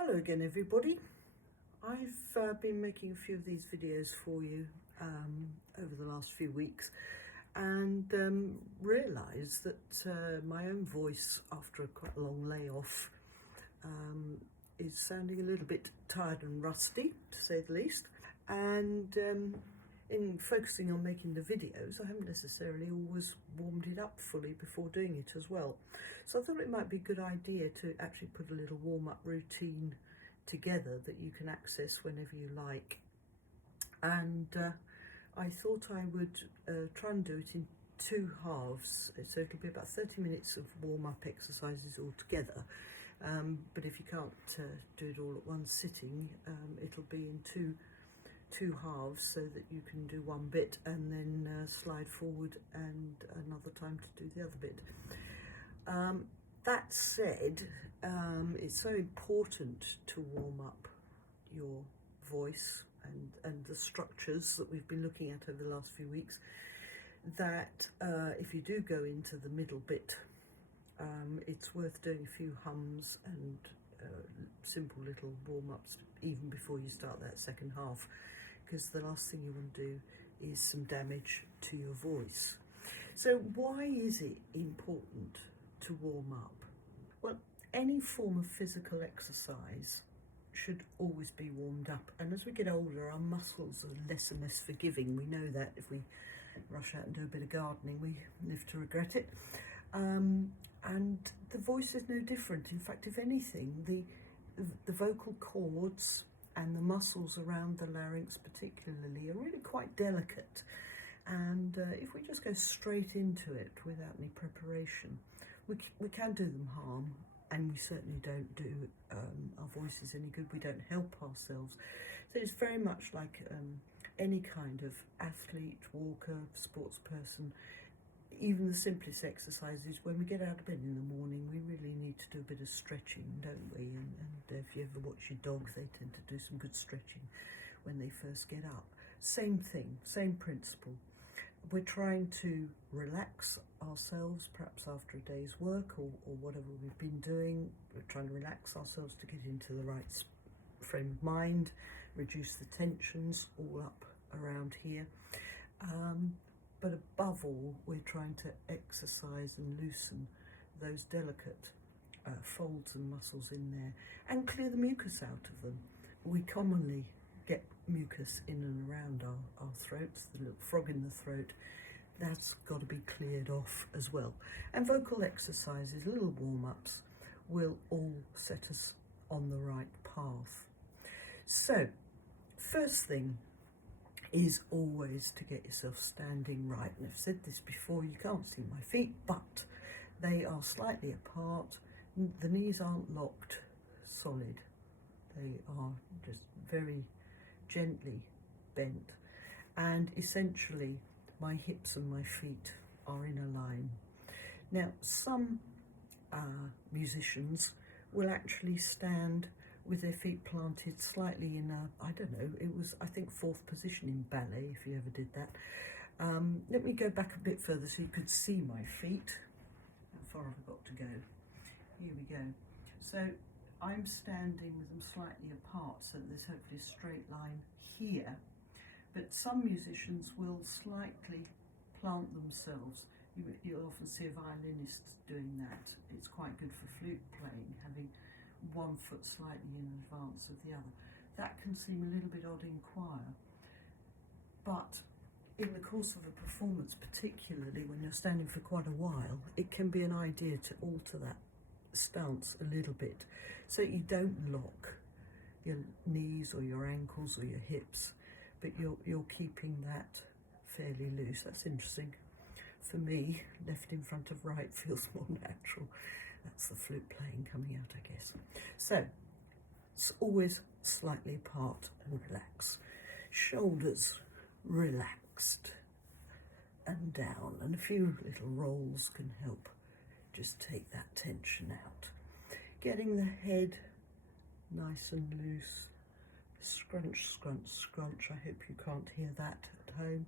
Hello again everybody. I've been making a few of these videos for you over the last few weeks and realised that my own voice after quite a long layoff is sounding a little bit tired and rusty, to say the least. And in focusing on making the videos, I haven't necessarily always warmed it up fully before doing it as well. So I thought it might be a good idea to actually put a little warm-up routine together that you can access whenever you like. And I thought I would try and do it in two halves, so it'll be about 30 minutes of warm-up exercises altogether. But if you can't do it all at one sitting, it'll be in two halves so that you can do one bit and then slide forward and another time to do the other bit. That said, it's so important to warm up your voice and the structures that we've been looking at over the last few weeks, that if you do go into the middle bit, it's worth doing a few hums and simple little warm-ups even before you start that second half, because the last thing you want to do is some damage to your voice. So why is it important to warm up? Well, any form of physical exercise should always be warmed up, and as we get older our muscles are less and less forgiving. We know that if we rush out and do a bit of gardening we live to regret it. And the voice is no different. In fact, if anything, the vocal cords and the muscles around the larynx particularly are really quite delicate, and if we just go straight into it without any preparation, we can do them harm, and we certainly don't do our voices any good. We don't help ourselves. So it's very much like any kind of athlete, walker, sports person. Even the simplest exercises, when we get out of bed in the morning, we really need to do a bit of stretching, don't we? And if you ever watch your dogs, they tend to do some good stretching when they first get up. Same thing, same principle. We're trying to relax ourselves, perhaps after a day's work or whatever we've been doing. We're trying to relax ourselves to get into the right frame of mind, reduce the tensions all up around here. But above all, we're trying to exercise and loosen those delicate folds and muscles in there and clear the mucus out of them. We commonly get mucus in and around our throats, the little frog in the throat. That's got to be cleared off as well. And vocal exercises, little warm-ups, will all set us on the right path. So, first thing is always to get yourself standing right. And I've said this before, you can't see my feet, but they are slightly apart. The knees aren't locked solid. They are just very gently bent. And essentially, my hips and my feet are in a line. Now, some musicians will actually stand with their feet planted slightly in a, I don't know, it was, I think, fourth position in ballet, if you ever did that. Let me go back a bit further so you could see my feet. How far have I got to go? Here we go. So I'm standing with them slightly apart, so that there's hopefully a straight line here. But some musicians will slightly plant themselves. You'll often see a violinist doing that. It's quite good for flute playing, having one foot slightly in advance of the other. That can seem a little bit odd in choir, but in the course of a performance, particularly when you're standing for quite a while, it can be an idea to alter that stance a little bit so you don't lock your knees or your ankles or your hips, but you're keeping that fairly loose. That's interesting. For me, left in front of right feels more natural. That's the flute playing coming out, I guess. So, it's always slightly apart and relax. Shoulders relaxed and down, and a few little rolls can help just take that tension out. Getting the head nice and loose. Scrunch, scrunch, scrunch. I hope you can't hear that at home,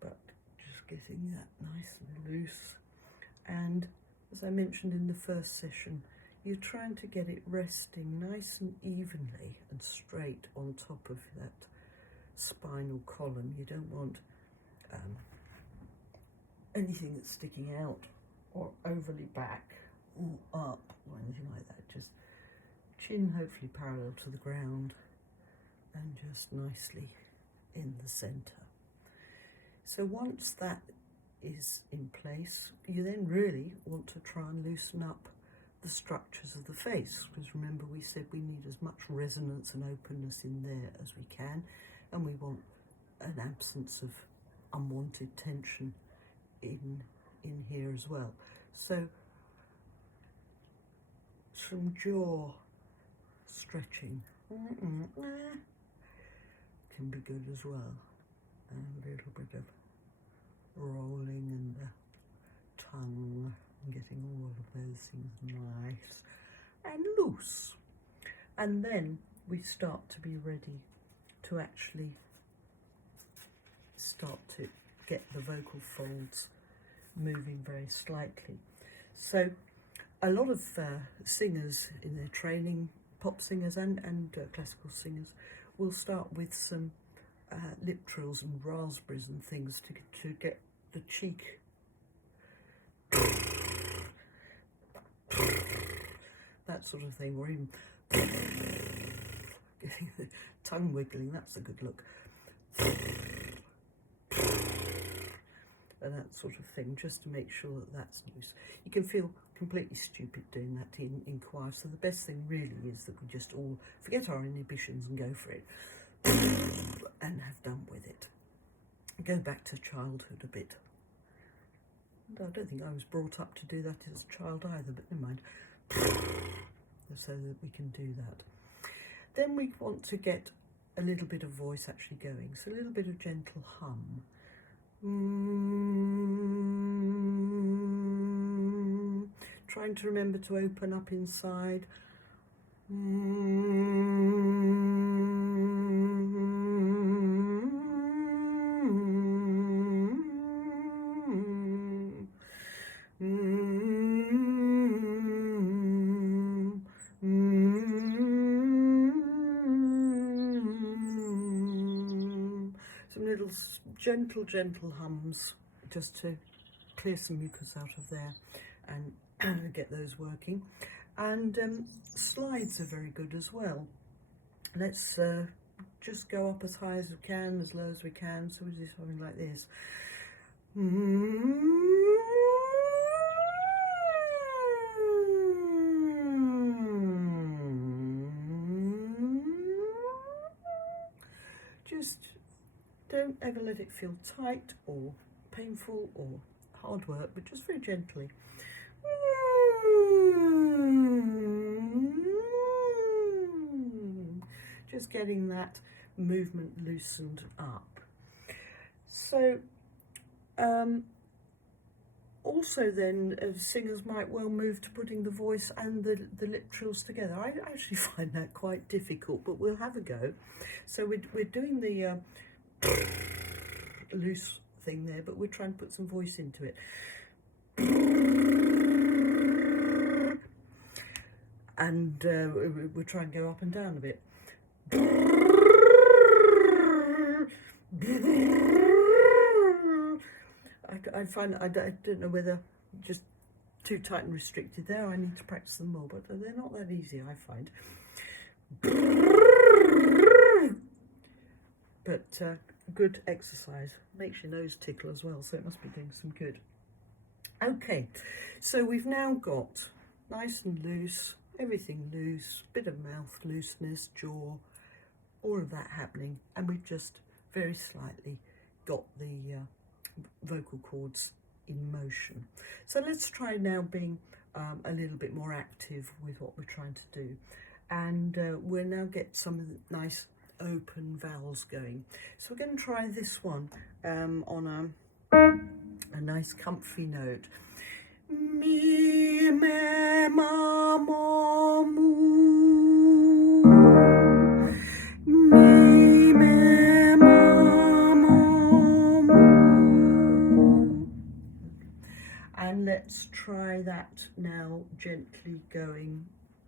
but just getting that nice and loose. And as I mentioned in the first session, you're trying to get it resting nice and evenly and straight on top of that spinal column. You don't want anything that's sticking out or overly back or up or anything like that. Just chin hopefully parallel to the ground and just nicely in the centre. So once that is in place, you then really want to try and loosen up the structures of the face, because remember we said we need as much resonance and openness in there as we can, and we want an absence of unwanted tension in here as well. So some jaw stretching can be good as well, and a little bit of rolling in the tongue and getting all of those things nice and loose. And then we start to be ready to actually start to get the vocal folds moving very slightly. So a lot of singers in their training, pop singers and classical singers, will start with some lip trills and raspberries and things to get the cheek that sort of thing, or even getting the tongue wiggling. That's a good look. And that sort of thing, just to make sure that that's loose. You can feel completely stupid doing that in choir, so the best thing really is that we just all forget our inhibitions and go for it and have done with it. Go back to childhood a bit. I don't think I was brought up to do that as a child either, but never mind. So that we can do that. Then we want to get a little bit of voice actually going, so a little bit of gentle hum. Trying to remember to open up inside. Some little gentle hums just to clear some mucus out of there and get those working. And slides are very good as well. Let's just go up as high as we can, as low as we can. So we do something like this. Just don't ever let it feel tight or painful or hard work, but just very gently. Just getting that movement loosened up. So also then singers might well move to putting the voice and the lip trills together. I actually find that quite difficult, but we'll have a go. So we're doing the loose thing there, but we're trying to put some voice into it. And we'll try and go up and down a bit. I find I don't know whether just too tight and restricted there. I need to practice them more, but they're not that easy, I find. But good exercise. Makes your nose tickle as well, so it must be doing some good. Okay, so we've now got nice and loose, everything loose, bit of mouth looseness, jaw, all of that happening, and we've just very slightly got the vocal cords in motion. So let's try now being a little bit more active with what we're trying to do, and we'll now get some of the nice open vowels going. So we're going to try this one on a nice comfy note. Mi, me, ma, mo, mu. Mi, me, ma, mo, mu. And let's try that now gently going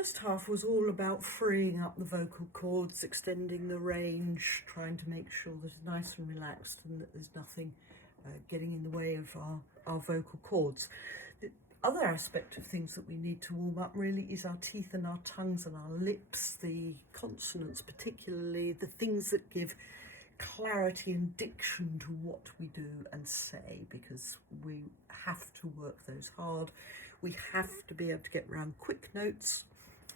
first half was all about freeing up the vocal cords, extending the range, trying to make sure that it's nice and relaxed and that there's nothing getting in the way of our vocal cords. The other aspect of things that we need to warm up really is our teeth and our tongues and our lips, the consonants particularly, the things that give clarity and diction to what we do and say, because we have to work those hard. We have to be able to get around quick notes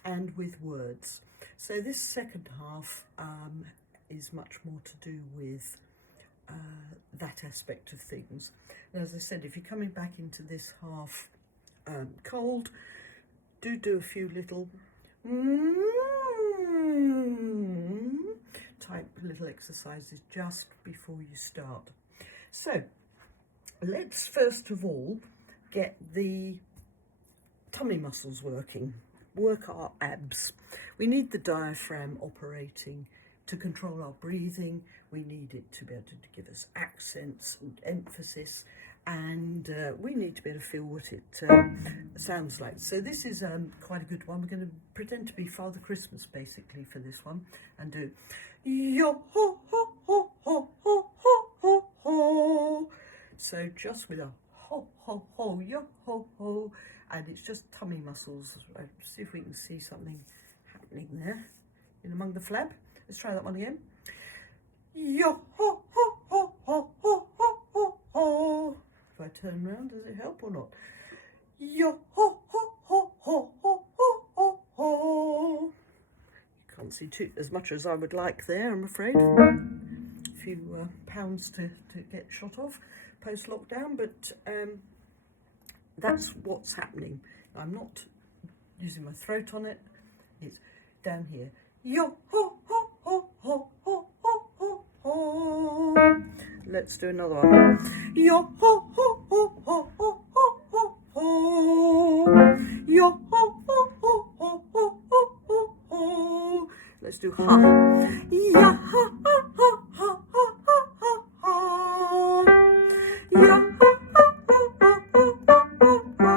and with words. So this second half is much more to do with that aspect of things. And as I said, if you're coming back into this half cold, do a few little type little exercises just before you start. So let's first of all get the tummy muscles working, work our abs. We need the diaphragm operating to control our breathing. We need it to be able to give us accents and emphasis, and we need to be able to feel what it sounds like. So this is quite a good one. We're going to pretend to be Father Christmas basically for this one and do yo ho ho ho ho ho ho ho ho. So just with a ho ho ho, yo ho ho, and it's just tummy muscles. Right, see if we can see something happening there in among the flab. Let's try that one again. Yo ho ho ho ho ho ho ho ho. If I turn around, does it help or not? Yo ho ho ho ho ho ho ho ho. You can't see too as much as I would like there, I'm afraid. A few pounds to get shot off post lockdown, but that's what's happening. I'm not using my throat on it. It's down here. Yo ho ho ho ho ho ho ho ho. Let's do another one. Yo ho ho ho ho ho ho ho ho. Yo ho ho ho ho ho ho ho ho. Let's do ha. Ya ha ha ha ha ha ha ha. Ya ha ha ha ha ha ha ha.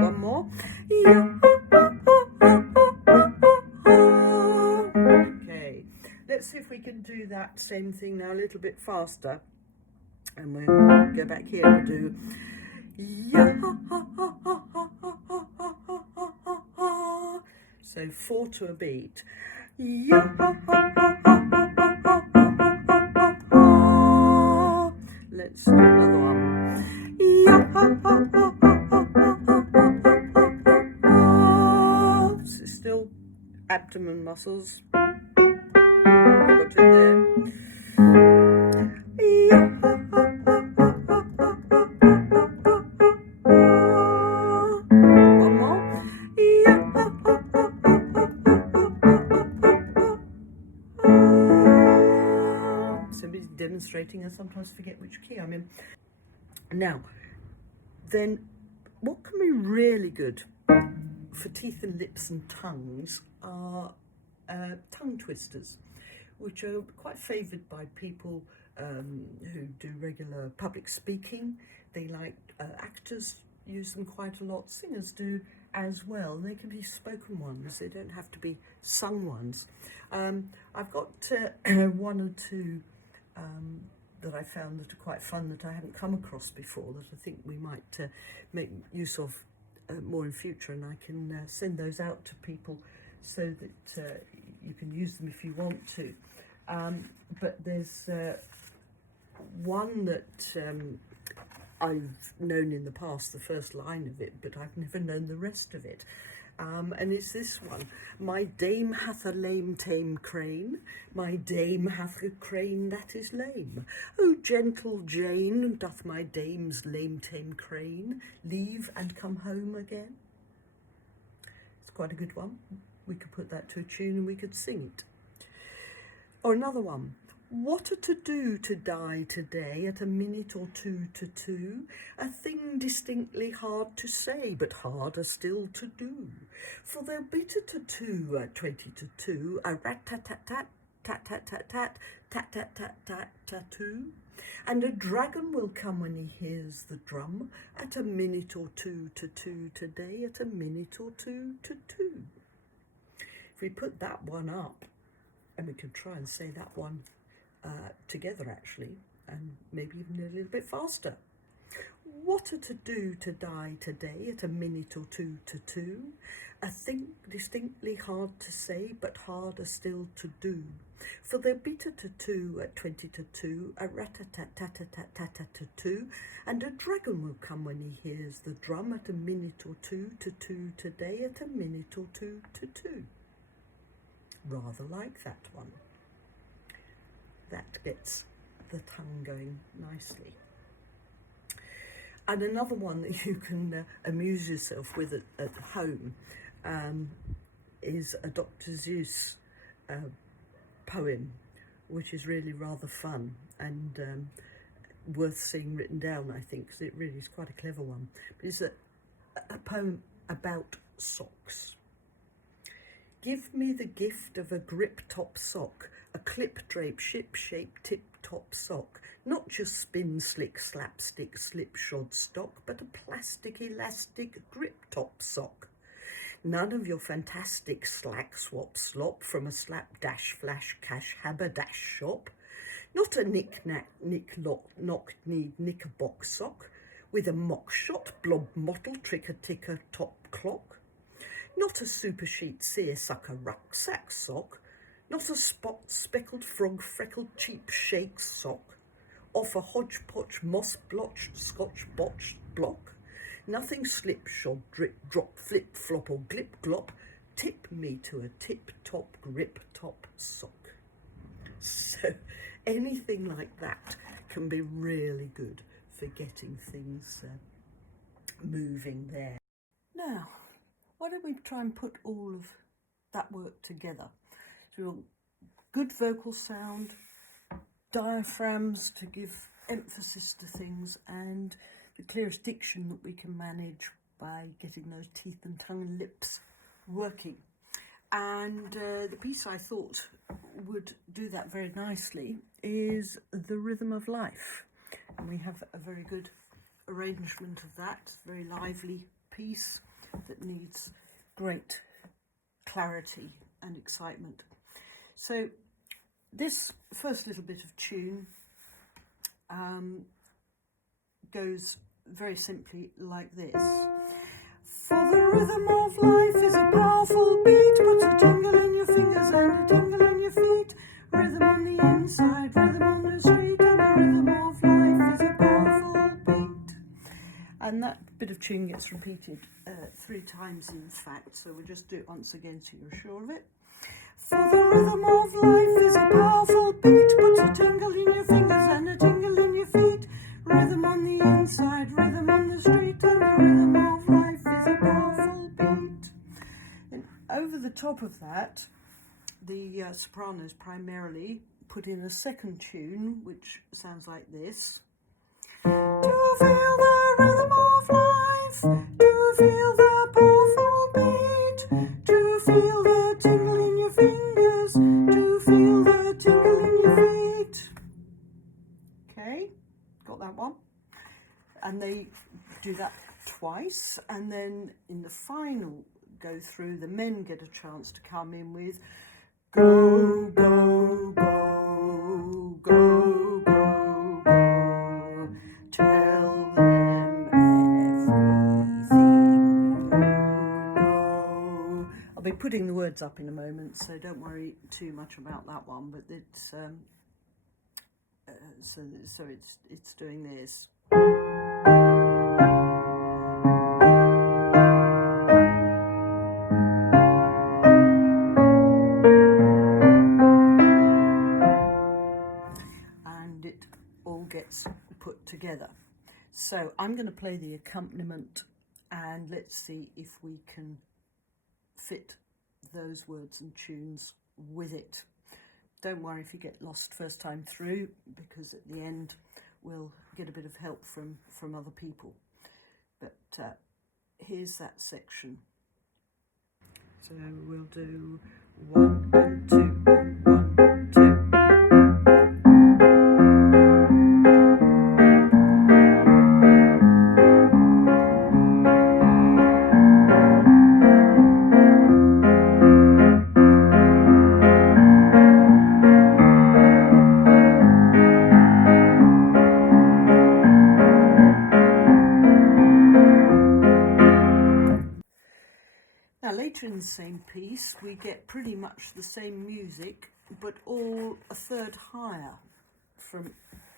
One more. Ya ha ha ha ha ha ha ha. Okay, let's see if we can do that same thing now a little bit faster. And we'll go back here and do ya ha ha ha ha ha ha ha ha ha ha ha. So 4 to a beat. Ya ha ha ha ha ha ha ha ha ha ha. Let's do another one. Ya ha ha ha ha ha ha ha ha ha. This is still abdomen muscles. Got it there. Ya ha ha ha ha ha ha ha ha ha. One more. Ya ha ha ha ha ha ha ha ha. Somebody's demonstrating. I sometimes forget which key I'm in. Now, then, what can be really good for teeth and lips and tongues are tongue twisters, which are quite favoured by people who do regular public speaking. They like actors use them quite a lot, singers do as well. They can be spoken ones, they don't have to be sung ones. I've got one or two that I found that are quite fun that I hadn't come across before, that I think we might make use of more in future, and I can send those out to people so that you can use them if you want to. But there's one that I've known in the past, the first line of it, but I've never known the rest of it. And it's this one. My dame hath a lame tame crane, my dame hath a crane that is lame. O gentle Jane, doth my dame's lame tame crane leave and come home again? It's quite a good one. We could put that to a tune and we could sing it. Or another one. What a to-do to die today at a minute or two to two, a thing distinctly hard to say, but harder still to do. For there'll be to two at 20 to 2, a rat-tat-tat-tat, tat, tat, tat, tat, tat, tat, tat, tat, tattoo. And a dragon will come when he hears the drum, at a minute or two to two today, at a minute or two to two. If we put that one up, and we can try and say that one together actually, and maybe even a little bit faster. What are to do to die today, at a minute or two to two? A thing distinctly hard to say, but harder still to do. For there'll be to two at 20 to two, a rat-a-tat-tat-tat-tat-tat-tat-two, and a dragon will come when he hears the drum, at a minute or two to two today, at a minute or two to two. Rather like that one. That gets the tongue going nicely. And another one that you can amuse yourself with at home is a Dr. Seuss poem, which is really rather fun and worth seeing written down, I think, because it really is quite a clever one. But it's a poem about socks. Give me the gift of a grip-top sock, a clip-drape, ship-shaped tip-top sock, not just spin, slick, slapstick, slipshod stock, but a plastic, elastic, grip-top sock. None of your fantastic slack, swap, slop from a slap, dash, flash, cash, haberdash shop. Not a knick-knack, nick-lock, knock-kneed, knickerbock sock, with a mock-shot, blob, mottle, tricker-ticker, top clock. Not a super sheet, seersucker, rucksack sock. Not a spot, speckled frog, freckled, cheap shake sock. Off a hodgepodge, moss-blotched, scotch-botched block. Nothing slipshod, drip, drop, flip, flop, or glip, glop. Tip me to a tip-top, grip-top sock. So anything like that can be really good for getting things moving there. Now, why don't we try and put all of that work together? So we want good vocal sound, diaphragms to give emphasis to things, and the clearest diction that we can manage by getting those teeth and tongue and lips working. And the piece I thought would do that very nicely is The Rhythm of Life. And we have a very good arrangement of that, very lively piece that needs great clarity and excitement. So this first little bit of tune goes very simply like this. For the rhythm of life is a powerful beat, puts a tingle in your fingers and a tingle in your feet. Rhythm on the inside, rhythm on the street, and the rhythm of life is a powerful beat. And that bit of tune gets repeated 3 times in fact, so we'll just do it once again so you're sure of it. For the rhythm of life is a powerful beat, puts a tingle in your fingers and a tingle in your feet. Rhythm on the inside, rhythm on the street, and the rhythm of life is a powerful beat. And over the top of that, the sopranos primarily put in a second tune, which sounds like this. To feel the rhythm of life, to feel the powerful beat, to feel the tingle in your fingers, to feel the tingle in your feet. Okay, got that one? And they do that twice, and then in the final go through, the men get a chance to come in with go, go, go, go, go, go, tell them everything you know. I'll be putting the words up in a moment, so don't worry too much about that one, but it's so it's doing this. And it all gets put together. So I'm going to play the accompaniment and let's see if we can fit those words and tunes with it. Don't worry if you get lost first time through, because at the end we'll get a bit of help from other people. But here's that section. So we'll do 1 and 2, 1, 2. Now later in the same piece we get pretty much the same music, but all a third higher, from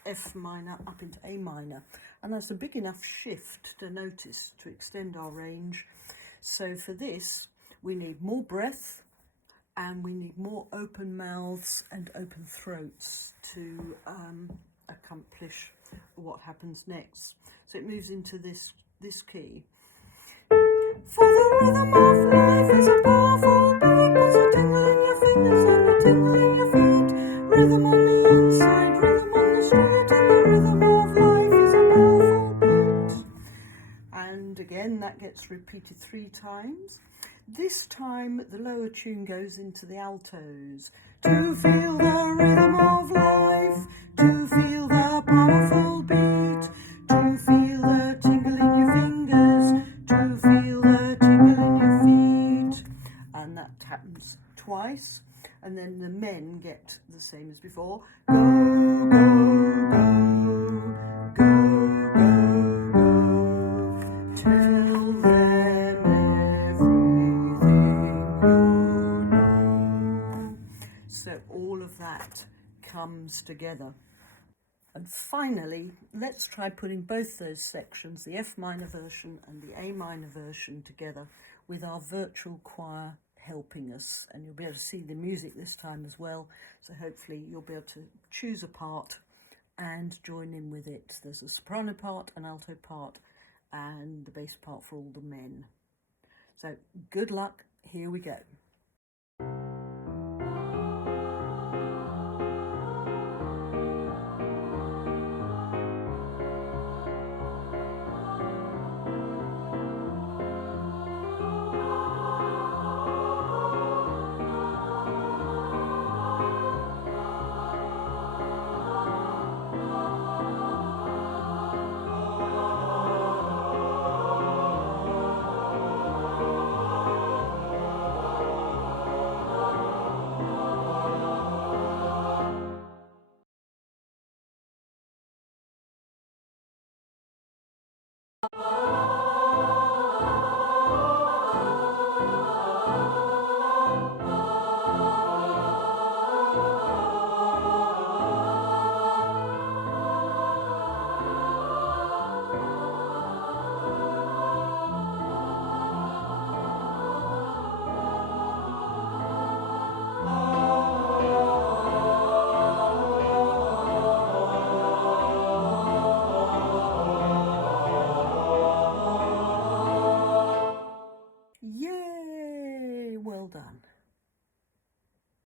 F minor up into A minor, and that's a big enough shift to notice to extend our range. So for this we need more breath and we need more open mouths and open throats to accomplish what happens next. So it moves into this key. For the rhythm of life is a powerful beat, puts a tingle in your fingers and a tingle in your feet. Rhythm on the inside, rhythm on the street, and the rhythm of life is a powerful beat. And again, that gets repeated 3 times. This time the lower tune goes into the altos. To feel the rhythm of life, to feel the powerful beat, to feel the tingle in your fingers, to feel the tingle in your feet. And that happens twice, and then the men get the same as before. Go, go, go, go, go, go. Tell them everything you know. So all of that comes together. And finally, let's try putting both those sections, the F minor version and the A minor version, together with our virtual choir helping us. And you'll be able to see the music this time as well. So hopefully you'll be able to choose a part and join in with it. There's a soprano part, an alto part, and the bass part for all the men. So good luck. Here we go.